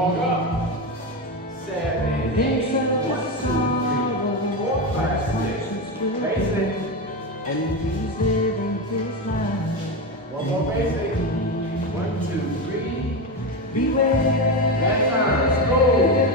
Walk up. 7, 8, 1, 2, 3, 4, 5, 6. Basic. One more basic. 1, 2, 3. Beware. Left arm. Go.